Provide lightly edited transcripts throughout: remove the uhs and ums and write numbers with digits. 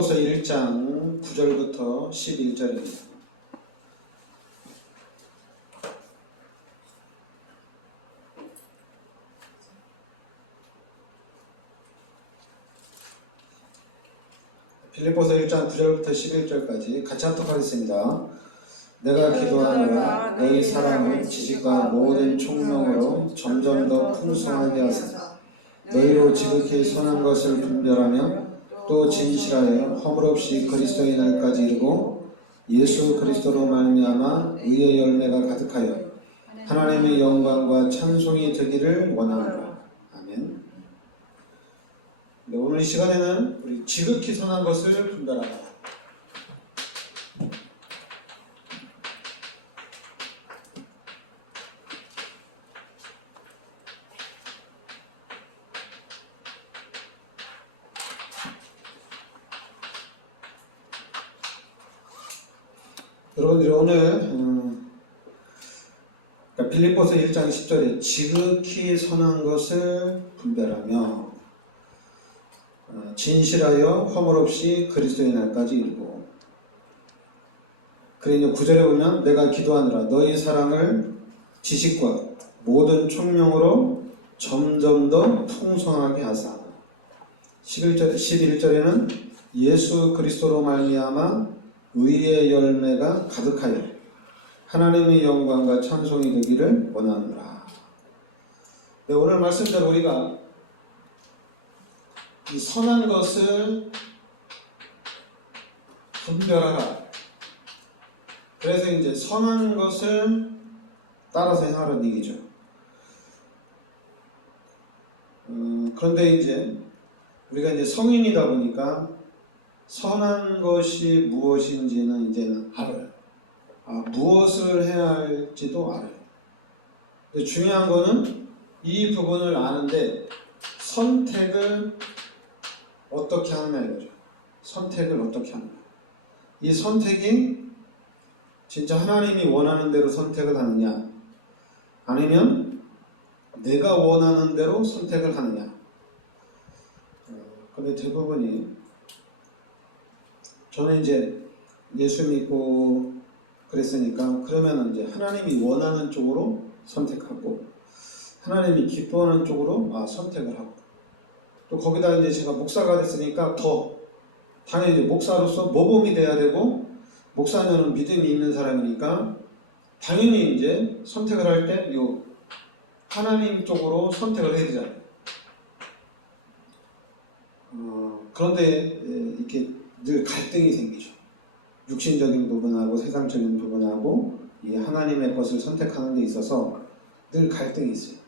1장 9절부터 11절입니다. 빌립보서 1장 9절부터 11절까지 같이 합독하겠습니다. 내가 기도하노라 너희 사랑을 지식과 모든 총명으로 점점 더 풍성하게 하사 너희로 지극히 선한 것을 분별하며 또 진실하여 허물없이 그리스도의 날까지 이르고 예수 그리스도로 말미암아 의의 열매가 가득하여 하나님의 영광과 찬송이 되기를 원하노라. 아멘. 네, 오늘 이 시간에는 우리 지극히 선한 것을 분별하라. 여러분들이 오늘 빌립보서 1장 10절에 지극히 선한 것을 분별하며 진실하여 허물없이 그리스도의 날까지 이르고, 그래 이제 9절에 보면 내가 기도하느라 너희 사랑을 지식과 모든 총명으로 점점 더 풍성하게 하사, 11절에는 예수 그리스도로 말미암아 의의 열매가 가득하여 하나님의 영광과 찬송이 되기를 원하노라. 네, 오늘 말씀대로 우리가 이 선한 것을 분별하라. 그래서 이제 선한 것을 따라서 행하라는 얘기죠. 그런데 이제 우리가 이제 성인이다 보니까 선한 것이 무엇인지는 이제는 알아요. 무엇을 해야 할지도 알아요. 근데 중요한 거는 이 부분을 아는데 선택을 어떻게 하느냐 이거죠. 선택을 어떻게 하느냐. 이 선택이 진짜 하나님이 원하는 대로 선택을 하느냐, 아니면 내가 원하는 대로 선택을 하느냐. 근데 대부분이, 저는 이제 예수 믿고 그랬으니까 그러면 이제 하나님이 원하는 쪽으로 선택하고 하나님이 기뻐하는 쪽으로 선택을 하고, 또 거기다 이제 제가 목사가 됐으니까 더 당연히 이제 목사로서 모범이 돼야 되고, 목사는 믿음이 있는 사람이니까 당연히 이제 선택을 할 때 요 하나님 쪽으로 선택을 해야 되잖아요. 그런데 이렇게 늘 갈등이 생기죠. 육신적인 부분하고 세상적인 부분하고 이 하나님의 것을 선택하는 데 있어서 늘 갈등이 있어요.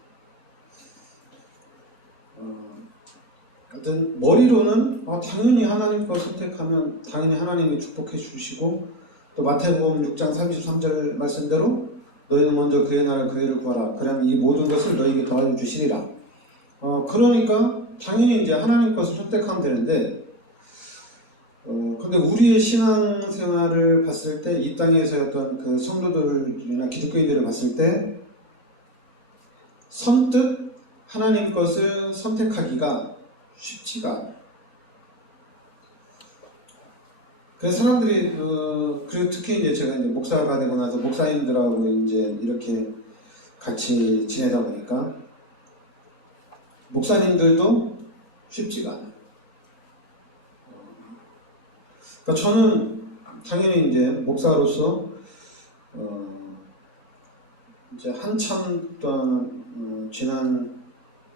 하여튼 머리로는 당연히 하나님 것 선택하면 당연히 하나님이 축복해 주시고, 또 마태복음 6장 33절 말씀대로 너희는 먼저 그의 나라를 그의를 구하라. 그러면 이 모든 것을 너희에게 더하여 주시리라. 그러니까 당연히 이제 하나님 것을 선택하면 되는데, 근데 우리의 신앙생활을 봤을 때, 이 땅에서 어떤 그 성도들이나 기독교인들을 봤을 때 선뜻 하나님 것을 선택하기가 쉽지가 않아요. 그래서 사람들이 그리고 특히 이제 제가 이제 목사가 되고 나서 목사님들하고 이제 이렇게 같이 지내다 보니까 목사님들도 쉽지가 않아요. 그러니까 저는 당연히 이제 목사로서 이제 한참 동안 지난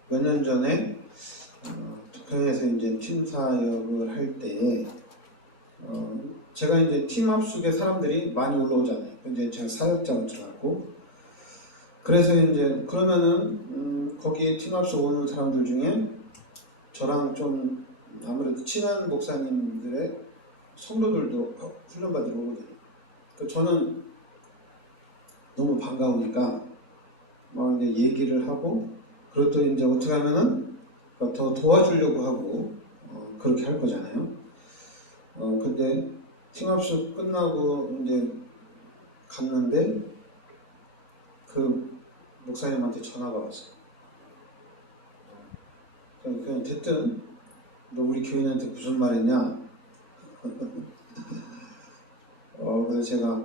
몇 년 전에 특별해서 이제 팀 사역을 할 때에 제가 이제 팀 합숙에 사람들이 많이 올라오잖아요. 근데 제가 사역자로 들어갔고, 그래서 이제 그러면은 거기에 팀 합숙 오는 사람들 중에 저랑 좀 아무래도 친한 목사님들의 성도들도 훈련받으러 오거든요. 그러니까 저는 너무 반가우니까 막 이제 얘기를 하고, 그리고 또 이제 어떻게 하면은 더 도와주려고 하고 그렇게 할 거잖아요. 근데 팀합숙 끝나고 이제 갔는데 그 목사님한테 전화가 왔어요. 그냥 됐든 너 우리 교인한테 무슨 말 했냐? 그래서 제가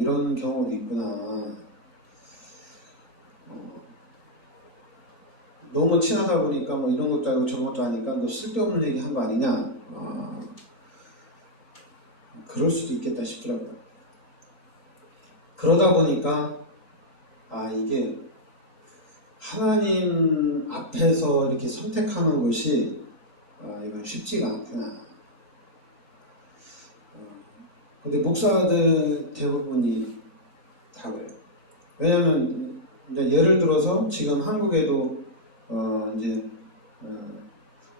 이런 경우도 있구나. 너무 친하다 보니까 뭐 이런 것도 알고 저런 것도 아니까 너 쓸데없는 얘기 한 거 아니냐. 그럴 수도 있겠다 싶더라고요. 그러다 보니까 이게 하나님 앞에서 이렇게 선택하는 것이 이건 쉽지가 않구나. 근데 목사들 대부분이 다 그래요. 왜냐하면 이제 예를 들어서 지금 한국에도 이제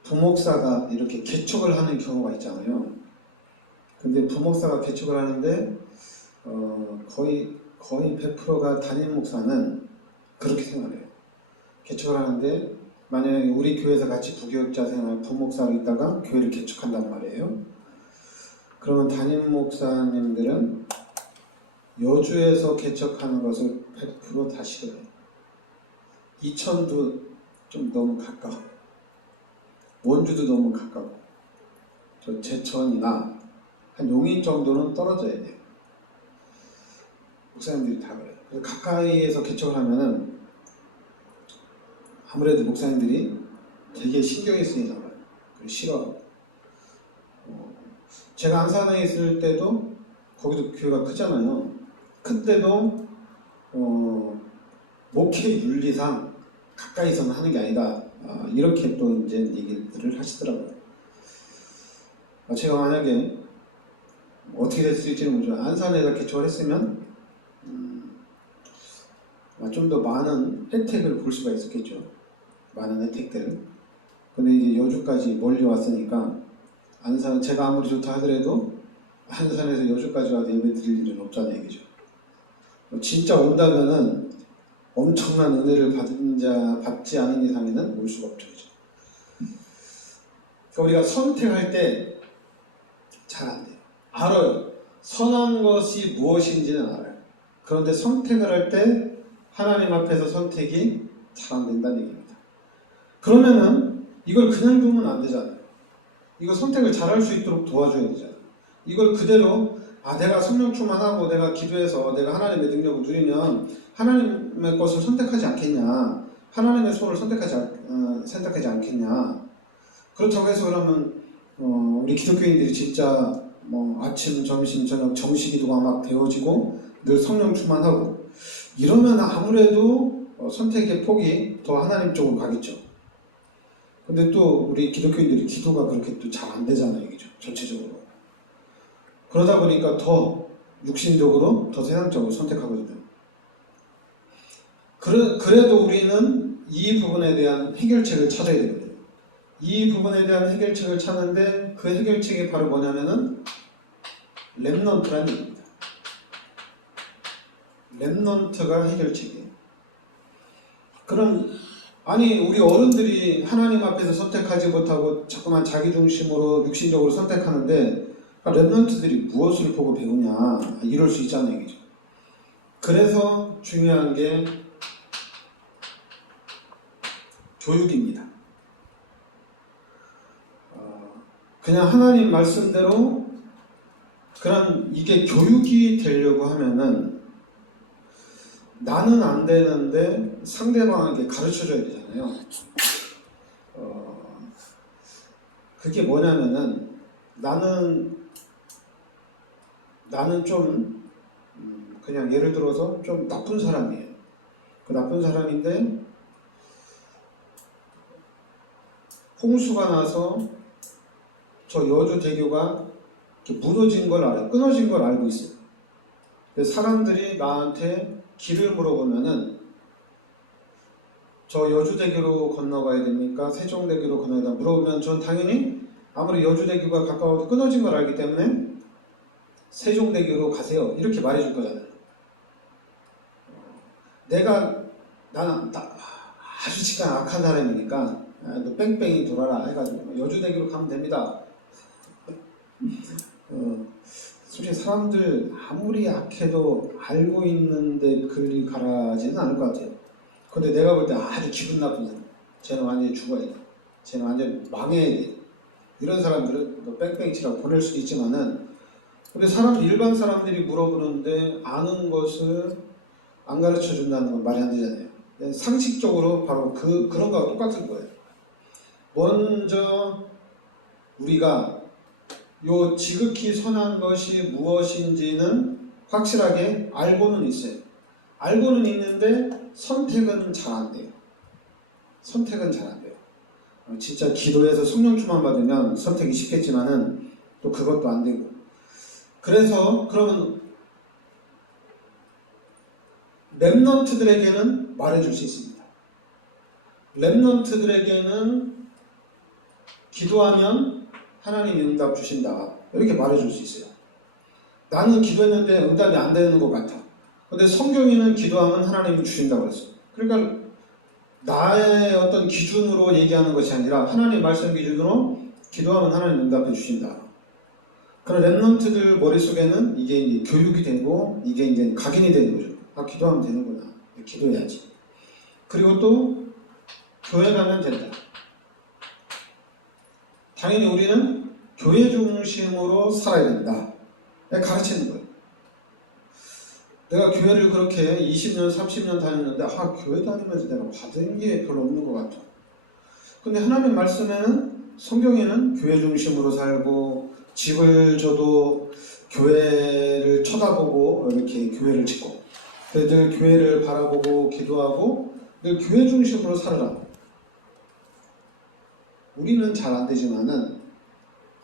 부목사가 이렇게 개척을 하는 경우가 있잖아요. 근데 부목사가 개척을 하는데 거의 100%가 담임 목사는 그렇게 생각해요. 개척을 하는데 만약에 우리 교회에서 같이 부교육자 생활 부목사로 있다가 교회를 개척한단 말이에요. 그러면 담임 목사님들은 여주에서 개척하는 것을 100% 다 싫어해요. 이천도 좀 너무 가까워. 원주도 너무 가깝고 저 제천이나 한 용인 정도는 떨어져야 돼요. 목사님들이 다 그래요. 그래서 가까이에서 개척을 하면은 아무래도 목사님들이 되게 신경이 쓰이나 봐요. 싫어하고. 제가 안산에 있을 때도 거기도 교회가 크잖아요. 큰데도 목회 윤리상 가까이서는 하는 게 아니다. 이렇게 또 이제 얘기들을 하시더라고요. 제가 만약에 어떻게 됐을지는 모르지만 안산에다 개척을 했으면 좀 더 많은 혜택을 볼 수가 있었겠죠. 많은 혜택들. 근데 이제 여주까지 멀리 왔으니까 안산 제가 아무리 좋다 하더라도 안산에서 여주까지 와서 예배 드릴 일은 없다는 얘기죠. 진짜 온다면은 엄청난 은혜를 받지 않은 이상에는 올 수가 없죠. 그러니까 우리가 선택할 때 잘 안 돼요. 알아요. 선한 것이 무엇인지는 알아요. 그런데 선택을 할 때 하나님 앞에서 선택이 잘 안 된다는 얘기입니다. 그러면은 이걸 그냥 두면 안 되잖아요. 이거 선택을 잘 할 수 있도록 도와줘야 되잖아요. 이걸 그대로 내가 성령 충만하고 내가 기도해서 내가 하나님의 능력을 누리면 하나님의 것을 선택하지 않겠냐. 하나님의 손을 선택하지 않겠냐. 그렇다고 해서 그러면 우리 기독교인들이 진짜 뭐 아침, 점심, 저녁 정식기도가 막 되어지고 늘 성령 충만하고 이러면 아무래도 선택의 폭이 더 하나님 쪽으로 가겠죠. 근데 또 우리 기독교인들이 기도가 그렇게 또 잘 안 되잖아요, 이죠 전체적으로. 그러다 보니까 더 육신적으로, 더 세상적으로 선택하거든요. 그래도 우리는 이 부분에 대한 해결책을 찾아야 되거든요. 이 부분에 대한 해결책을 찾는데 그 해결책이 바로 뭐냐면은 렘넌트라는 얘기입니다. 렘넌트가 해결책이에요. 그럼 우리 어른들이 하나님 앞에서 선택하지 못하고 자꾸만 자기 중심으로 육신적으로 선택하는데 렘넌트들이 무엇을 보고 배우냐 이럴 수 있잖아요, 얘기죠. 그래서 중요한 게 교육입니다. 그냥 하나님 말씀대로 그냥 이게 교육이 되려고 하면은 나는 안 되는데 상대방에게 가르쳐줘야 되잖아요. 그게 뭐냐면은 나는 좀 그냥 예를 들어서 좀 나쁜 사람이에요. 그 나쁜 사람인데 홍수가 나서 저 여주대교가 무너진 걸 알아요. 끊어진 걸 알고 있어요. 근데 사람들이 나한테 길을 물어보면은 저 여주대교로 건너가야 됩니까? 세종대교로 건너가야 됩니까? 물어보면 전 당연히 아무리 여주대교가 가까워도 끊어진 걸 알기 때문에 세종대교로 가세요. 이렇게 말해줄 거잖아요. 나는 아주 지가 악한 사람이니까 너 뺑뺑이 돌아라 해가지고 여주대교로 가면 됩니다. 솔직히 사람들 아무리 악해도 알고 있는데 그리 가라지는 않을 것 같아요. 근데 내가 볼 때 아주 기분 나쁜 사람, 쟤는 완전히 죽어야 돼. 쟤는 완전히 망해야 돼. 이런 사람들은 뭐 뺑뺑이치라고 보낼 수도 있지만은, 근데 일반 사람들이 물어보는데 아는 것을 안 가르쳐 준다는 건 말이 안 되잖아요. 상식적으로 바로 그런 거하고 똑같은 거예요. 먼저 우리가 요 지극히 선한 것이 무엇인지는 확실하게 알고는 있어요. 알고는 있는데 선택은 잘 안 돼요. 선택은 잘 안 돼요. 진짜 기도해서 성령 충만 받으면 선택이 쉽겠지만은 또 그것도 안 되고. 그래서 그러면 렘넌트들에게는 말해줄 수 있습니다. 렘넌트들에게는 기도하면 하나님이 응답 주신다. 이렇게 말해줄 수 있어요. 나는 기도했는데 응답이 안 되는 것 같아. 근데 성경에는 기도하면 하나님이 주신다고 그랬어요. 그러니까 나의 어떤 기준으로 얘기하는 것이 아니라 하나님 말씀 기준으로 기도하면 하나님 응답해 주신다. 그런 렘넌트들 머릿속에는 이게 이제 교육이 되고 이게 이제 각인이 되는 거죠. 아, 기도하면 되는구나. 기도해야지. 그리고 또 교회 가면 된다. 당연히 우리는 교회 중심으로 살아야 된다. 가르치는 거예요. 내가 교회를 그렇게 20년, 30년 다녔는데 교회 다니면서 내가 받은 게 별로 없는 것 같아. 근데 하나님 말씀에는, 성경에는 교회 중심으로 살고 집을 줘도 교회를 쳐다보고 이렇게 교회를 짓고 늘 교회를 바라보고 기도하고 늘 교회 중심으로 살아라. 우리는 잘 안 되지만은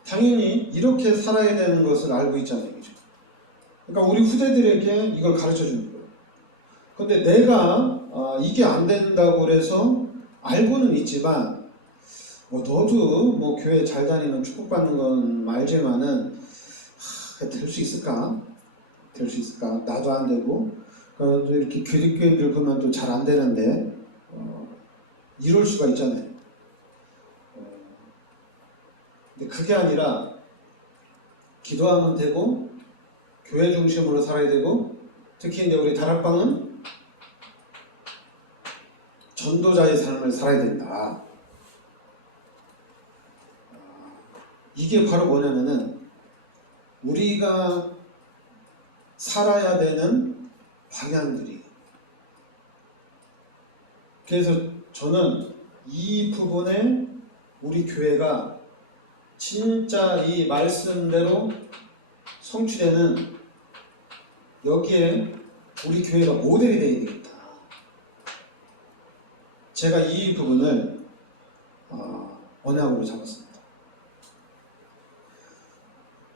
당연히 이렇게 살아야 되는 것을 알고 있잖아요. 그죠? 그러니까 우리 후대들에게 이걸 가르쳐 주는 거예요. 근데 내가 이게 안 된다고 그래서 알고는 있지만 너도 뭐 교회 잘 다니면 축복받는 건 알지만은 될 수 있을까? 될 수 있을까? 나도 안 되고 이렇게 기독교인들 보면 또 잘 안 되는데 이럴 수가 있잖아요. 근데 그게 아니라 기도하면 되고 교회 중심으로 살아야 되고, 특히 이제 우리 다락방은 전도자의 삶을 살아야 된다. 이게 바로 뭐냐면은 우리가 살아야 되는 방향들이. 그래서 저는 이 부분에 우리 교회가 진짜 이 말씀대로 성취되는, 여기에 우리 교회가 모델이 되어야 되겠다. 제가 이 부분을 언약으로 잡았습니다.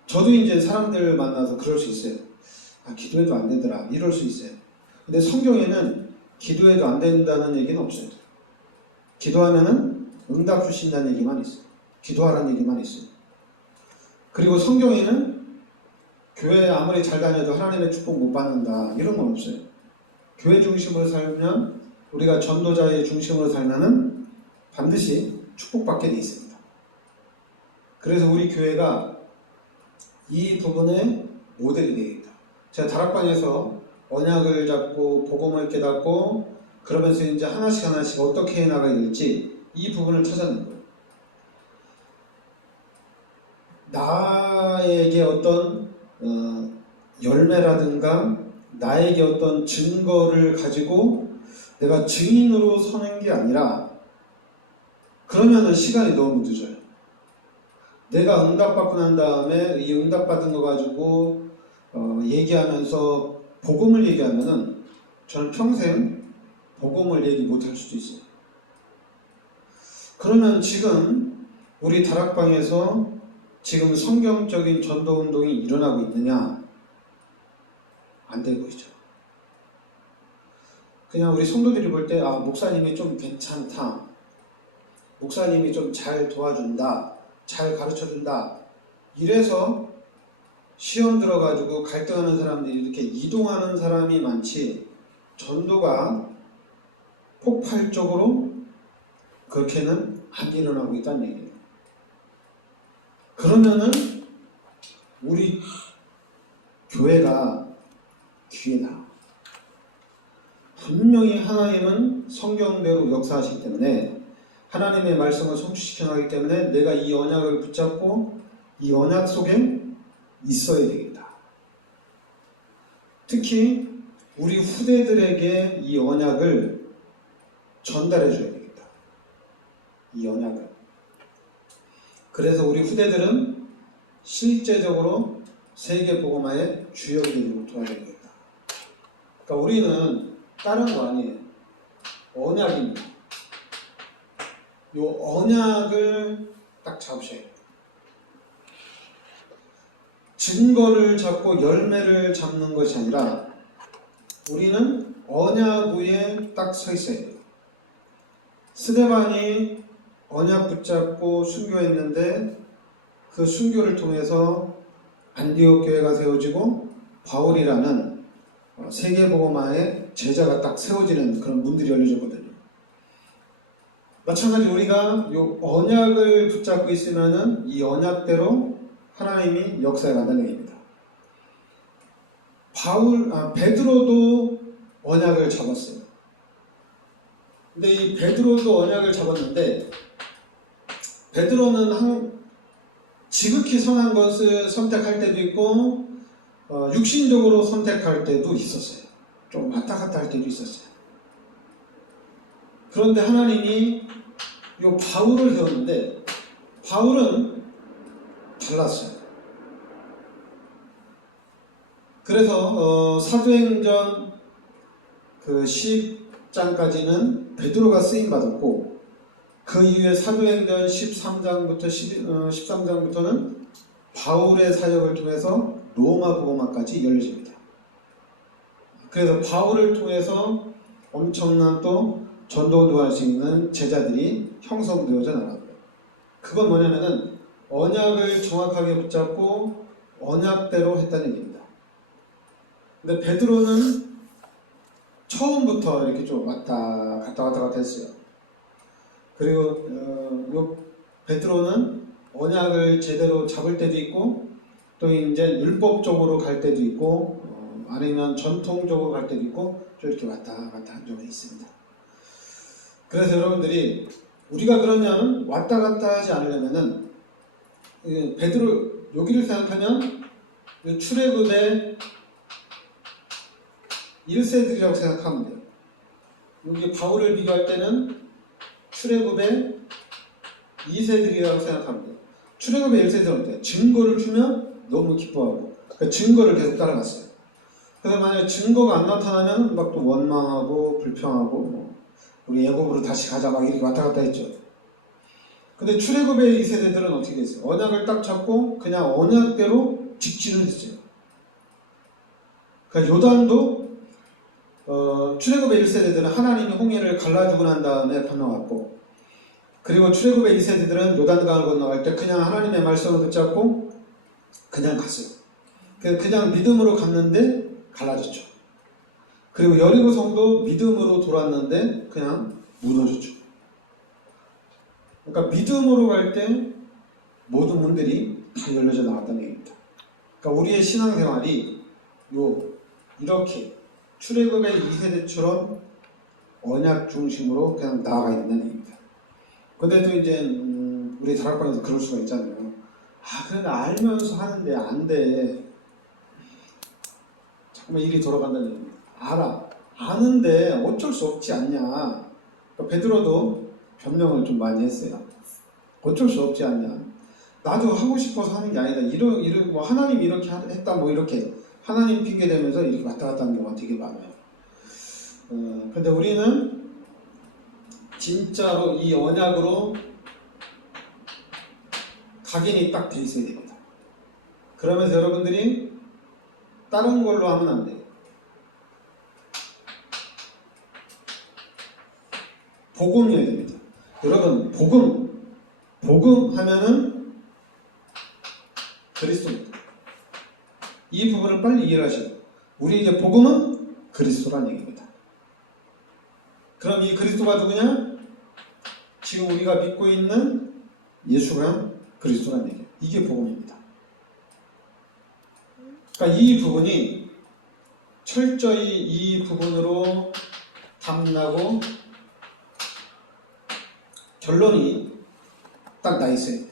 저도 이제 사람들 만나서 그럴 수 있어요. 기도해도 안 되더라. 이럴 수 있어요. 근데 성경에는 기도해도 안 된다는 얘기는 없어요. 기도하면은 응답 주신다는 얘기만 있어요. 기도하라는 얘기만 있어요. 그리고 성경에는 교회 아무리 잘 다녀도 하나님의 축복 못 받는다. 이런 건 없어요. 교회 중심으로 살면, 우리가 전도자의 중심으로 살면은 반드시 축복받게 돼 있습니다. 그래서 우리 교회가 이 부분에 모델이 되겠다. 제가 다락방에서 언약을 잡고 복음을 깨닫고 그러면서 이제 하나씩 어떻게 해나가야 될지 이 부분을 찾아낸 거예요. 나에게 어떤 열매라든가 나에게 어떤 증거를 가지고 내가 증인으로 서는 게 아니라, 그러면은 시간이 너무 늦어요. 내가 응답받고 난 다음에 이 응답받은 거 가지고 얘기하면서 복음을 얘기하면은 저는 평생 복음을 얘기 못할 수도 있어요. 그러면 지금 우리 다락방에서 지금 성경적인 전도 운동이 일어나고 있느냐? 안 되고 있죠. 그냥 우리 성도들이 볼 때 목사님이 좀 괜찮다, 목사님이 좀 잘 도와준다, 잘 가르쳐준다, 이래서 시험 들어가지고 갈등하는 사람들이 이렇게 이동하는 사람이 많지, 전도가 폭발적으로 그렇게는 안 일어나고 있다는 얘기예요. 그러면은 우리 교회가 기회다. 분명히 하나님은 성경대로 역사하시기 때문에 하나님의 말씀을 성취시켜 나가기 때문에 내가 이 언약을 붙잡고 이 언약 속에 있어야 되겠다. 특히 우리 후대들에게 이 언약을 전달해 줘야 되겠다. 이 언약을. 그래서 우리 후대들은 실제적으로 세계 복음화의 주역이 되도록 도와줘야 되겠다. 그러니까 우리는 다른 거 아니에요. 언약입니다. 이 언약을 딱 잡으셔야 돼요. 증거를 잡고 열매를 잡는 것이 아니라 우리는 언약 위에 딱 서 있어야 돼요. 스데반이 언약 붙잡고 순교했는데 그 순교를 통해서 안디옥 교회가 세워지고 바울이라는 세계복음화의 제자가 딱 세워지는 그런 문들이 열려졌거든요. 마찬가지 우리가 이 언약을 붙잡고 있으면은 이 언약대로 하나님이 역사에 만들어냅니다. 베드로도 언약을 잡았어요. 근데 이 베드로도 언약을 잡았는데 베드로는 지극히 선한 것을 선택할 때도 있고 육신적으로 선택할 때도 있었어요. 좀 왔다 갔다 할 때도 있었어요. 그런데 하나님이 이 바울을 세웠는데 바울은 달랐어요. 그래서 사도행전 그 10장까지는 베드로가 쓰임 받았고 그 이후에 사도행전 13장부터는 바울의 사역을 통해서 로마 복음화까지 열려집니다. 그래서 바울을 통해서 엄청난 또 전도도 할 수 있는 제자들이 형성되어져 나갑니다. 그건 뭐냐면은 언약을 정확하게 붙잡고 언약대로 했다는 얘기입니다. 근데 베드로는 처음부터 이렇게 좀 왔다 갔다 했어요. 그리고 베드로는 언약을 제대로 잡을 때도 있고 또 이제 율법적으로 갈 때도 있고 아니면 전통적으로 갈 때도 있고 좀 이렇게 왔다 갔다 한 적이 있습니다. 그래서 여러분들이 우리가 그러면 왔다 갔다 하지 않으려면은 베드로 여기를 생각하면 출애굽의 1세들이라고 생각하면 돼요. 여기 바울을 비교할 때는 출애굽의 2세들이라고 생각하면 돼요. 출애굽의 1세들은 어때요? 증거를 주면 너무 기뻐하고 그 증거를 계속 따라갔어요. 그래서 만약에 증거가 안 나타나면 막 또 원망하고 불평하고 우리 애굽으로 다시 가자 막 이렇게 왔다 갔다 했죠. 근데 출애굽의 2세대들은 어떻게 됐어요? 언약을 딱 잡고 그냥 언약대로 직진을 했어요. 그러니까 요단도 출애굽의 1세대들은 하나님이 홍해를 갈라주고 난 다음에 건너갔고 그리고 출애굽의 2세대들은 요단강을 건너갈 때 그냥 하나님의 말씀을 붙잡고 그냥 갔어요. 그냥 믿음으로 갔는데 갈라졌죠. 그리고 여리고 성도 믿음으로 돌았는데 그냥 무너졌죠. 그러니까 믿음으로 갈 때 모든 문들이 다 열려져 나왔다는 얘기입니다. 그러니까 우리의 신앙생활이 이렇게 출애굽의 2세대처럼 언약 중심으로 그냥 나아가 있는 얘기입니다. 근데 또 이제 우리 다락방에서 그럴 수가 있잖아요. 그래 알면서 하는데 안 돼. 자꾸만 일이 돌아간다는 얘기입니다. 알아. 아는데 어쩔 수 없지 않냐. 그러니까 베드로도 변명을 좀 많이 했어요. 어쩔 수 없지 않냐. 나도 하고 싶어서 하는 게 아니다. 뭐 하나님 이렇게 했다 뭐 이렇게 하나님 핑계 대면서 이렇게 왔다 갔다 하는 경우가 되게 많아요. 근데 우리는 진짜로 이 언약으로 각인이 딱 돼 있어야 됩니다. 그러면서 여러분들이 다른 걸로 하면 안 돼요. 복음이어야 됩니다. 여러분 복음 하면은 그리스도입니다. 이 부분을 빨리 이해를 하시고 우리에게 복음은 그리스도라는 얘기입니다. 그럼 이 그리스도가 누구냐? 지금 우리가 믿고 있는 예수가 그리스도라는 얘기예요. 이게 복음입니다. 그러니까 이 부분이 철저히 이 부분으로 탐나고 결론이 딱 나 있어요.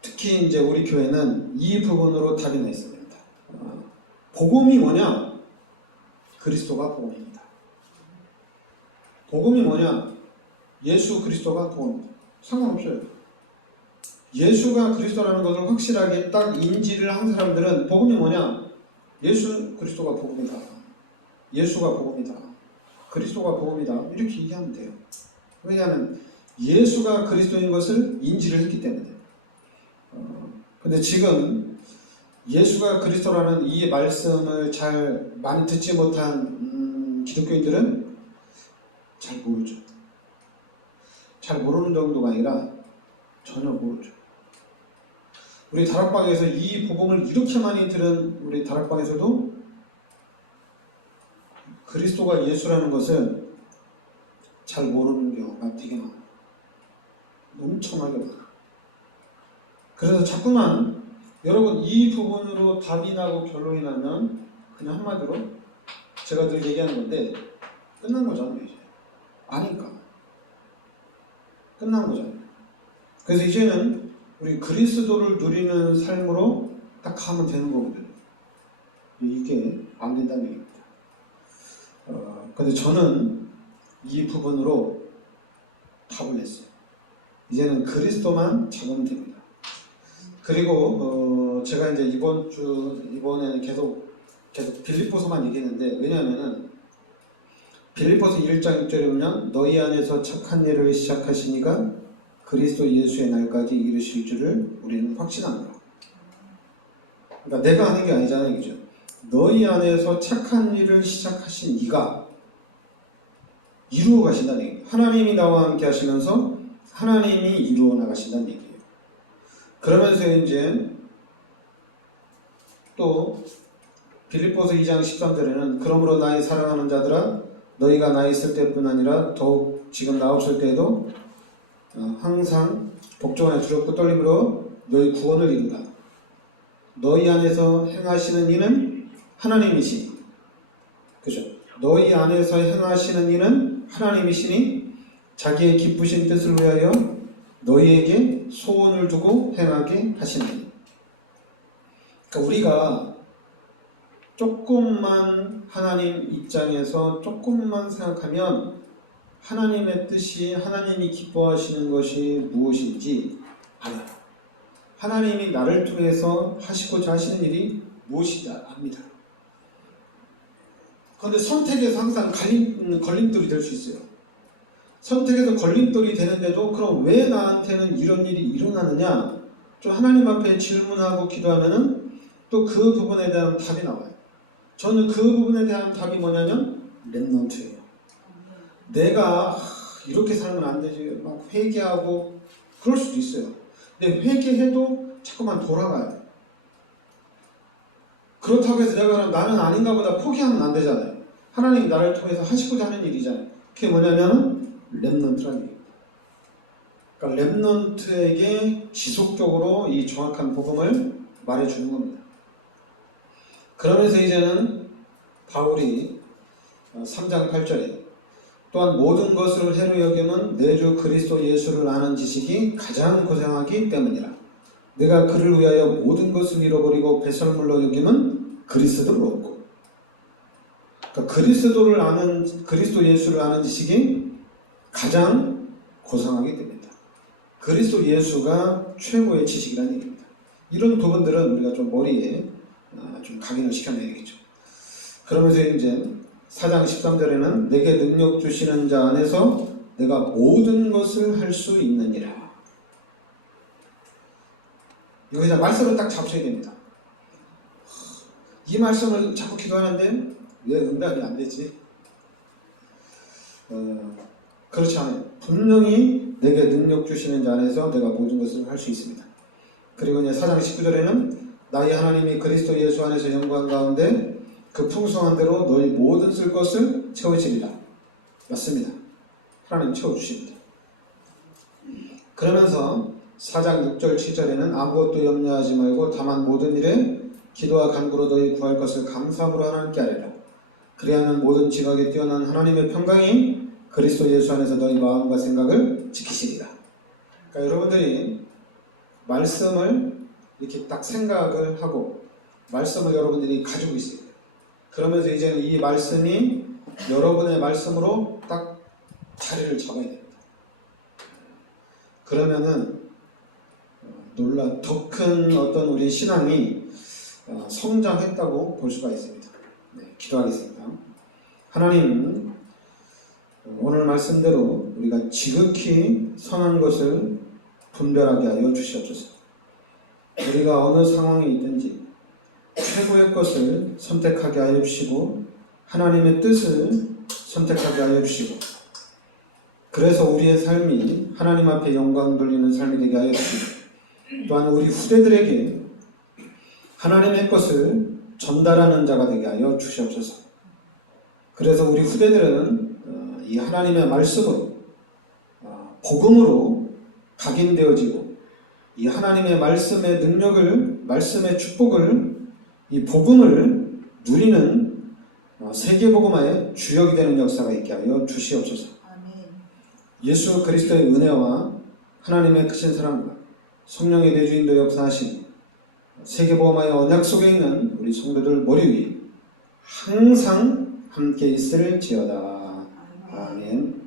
특히 이제 우리 교회는 이 부분으로 답이 나 있어야 됩니다. 복음이 뭐냐? 그리스도가 복음입니다. 복음이 뭐냐? 예수 그리스도가 복음입니다. 상관없어요. 예수가 그리스도라는 것을 확실하게 딱 인지를 한 사람들은 복음이 뭐냐? 예수 그리스도가 복음이다. 예수가 복음이다. 그리스도가 복음이다. 이렇게 얘기하면 돼요. 왜냐하면 예수가 그리스도인 것을 인지를 했기 때문에. 근데 지금 예수가 그리스도라는 이 말씀을 잘 많이 듣지 못한 기독교인들은 잘 모르죠. 잘 모르는 정도가 아니라 전혀 모르죠. 우리 다락방에서 이 복음을 이렇게 많이 들은 우리 다락방에서도 그리스도가 예수라는 것을 잘 모르는 경우가 되게 많아요. 엄청나게 많아요. 그래서 자꾸만 여러분 이 부분으로 답이 나고 결론이 나면 그냥 한마디로 제가 늘 얘기하는 건데 끝난 거잖아요. 이제 아니까 끝난 거잖아요. 그래서 이제는 우리 그리스도를 누리는 삶으로 딱 가면 되는 거거든요. 이게 안 된다는 얘기입니다. 근데 저는 이 부분으로 답을 냈어요. 이제는 그리스도만 잡으면 됩니다. 그리고 제가 이제 이번에는 계속 빌립보서만 얘기했는데, 왜냐하면은 빌립보서 1장 6절에 보면 너희 안에서 착한 일을 시작하시니까 그리스도 예수의 날까지 이르실 줄을 우리는 확신합니다. 그러니까 내가 하는 게 아니잖아요, 그죠? 너희 안에서 착한 일을 시작하신 이가 이루어 가신다는 얘기예요. 하나님이 나와 함께 하시면서 하나님이 이루어 나가신다는 얘기예요. 그러면서 이제 또 빌립보서 2장 13절에는 그러므로 나의 사랑하는 자들아 너희가 나 있을 때뿐 아니라 더욱 지금 나 없을 때에도 항상 복종 안에 두렵고 떨림으로 너희 구원을 이루다. 너희 안에서 행하시는 이는 하나님이시니, 그죠? 너희 안에서 행하시는 이는 하나님이시니 자기의 기쁘신 뜻을 위하여 너희에게 소원을 두고 행하게 하시니. 그러니까 우리가 조금만 하나님 입장에서 조금만 생각하면 하나님의 뜻이, 하나님이 기뻐하시는 것이 무엇인지 알아요. 하나님이 나를 통해서 하시고자 하시는 일이 무엇인지 압니다. 그런데 선택에서 항상 걸림돌이 될 수 있어요. 선택에서 걸림돌이 되는데도 그럼 왜 나한테는 이런 일이 일어나느냐? 좀 하나님 앞에 질문하고 기도하면은 또 그 부분에 대한 답이 나와요. 저는 그 부분에 대한 답이 뭐냐면 렘넌트예요. 내가 이렇게 살면 안 되지, 막 회개하고 그럴 수도 있어요. 근데 회개해도 자꾸만 돌아가요. 그렇다고 해서 내가 나는 아닌가 보다 포기하면 안 되잖아요. 하나님이 나를 통해서 하시고자 하는 일이잖아요. 그게 뭐냐면 렘넌트라는 얘기입니다. 그러니까 렘넌트에게 지속적으로 이 정확한 복음을 말해주는 겁니다. 그러면서 이제는 바울이 3장 8절에 또한 모든 것을 해로 여김은 내 주 그리스도 예수를 아는 지식이 가장 고상하기 때문이라. 내가 그를 위하여 모든 것을 잃어버리고 배설물로 여김은 그리스도를 얻고. 그러니까 그리스도 예수를 아는 지식이 가장 고상하기 때문이다. 그리스도 예수가 최고의 지식이라는 얘기입니다. 이런 부분들은 우리가 좀 머리에 좀 각인을 시켜내야 되겠죠. 그러면서 이제 4장 13절에는 내게 능력 주시는 자 안에서 내가 모든 것을 할 수 있느니라. 이거 그냥 말씀을 딱 잡으셔야 됩니다. 이 말씀을 자꾸 기도하는데 왜 응답이 안 되지? 그렇지 않아요. 분명히 내게 능력 주시는 자 안에서 내가 모든 것을 할 수 있습니다. 그리고 이제 4장 19절에는 나의 하나님이 그리스도 예수 안에서 영광 가운데 그 풍성한 대로 너희 모든 쓸 것을 채우시리라. 맞습니다. 하나님 채워주십니다. 그러면서 4장 6절 7절에는 아무것도 염려하지 말고 다만 모든 일에 기도와 간구로 너희 구할 것을 감사함으로 하나님께 아뢰라. 그리하면 모든 지각에 뛰어난 하나님의 평강이 그리스도 예수 안에서 너희 마음과 생각을 지키시리라. 그러니까 여러분들이 말씀을 이렇게 딱 생각을 하고 말씀을 여러분들이 가지고 있어요. 그러면서 이제는 이 말씀이 여러분의 말씀으로 딱 자리를 잡아야 됩니다. 그러면은 더 큰 어떤 우리 신앙이 성장했다고 볼 수가 있습니다. 네, 기도하겠습니다. 하나님, 오늘 말씀대로 우리가 지극히 선한 것을 분별하게 하여 주시옵소서. 우리가 어느 상황에 있든지 최고의 것을 선택하게 하여 주시고 하나님의 뜻을 선택하게 하여 주시고 그래서 우리의 삶이 하나님 앞에 영광 돌리는 삶이 되게 하여 주시고 또한 우리 후대들에게 하나님의 것을 전달하는 자가 되게 하여 주시옵소서. 그래서 우리 후대들은 이 하나님의 말씀으로 복음으로 각인되어지고 이 하나님의 말씀의 능력을 말씀의 축복을 이 복음을 누리는 세계복음화의 주역이 되는 역사가 있게 하여 주시옵소서. 예수 그리스도의 은혜와 하나님의 크신 사랑과 성령의 내주인도 역사하신 세계복음화의 언약 속에 있는 우리 성도들 머리 위에 항상 함께 있을지어다. 아멘.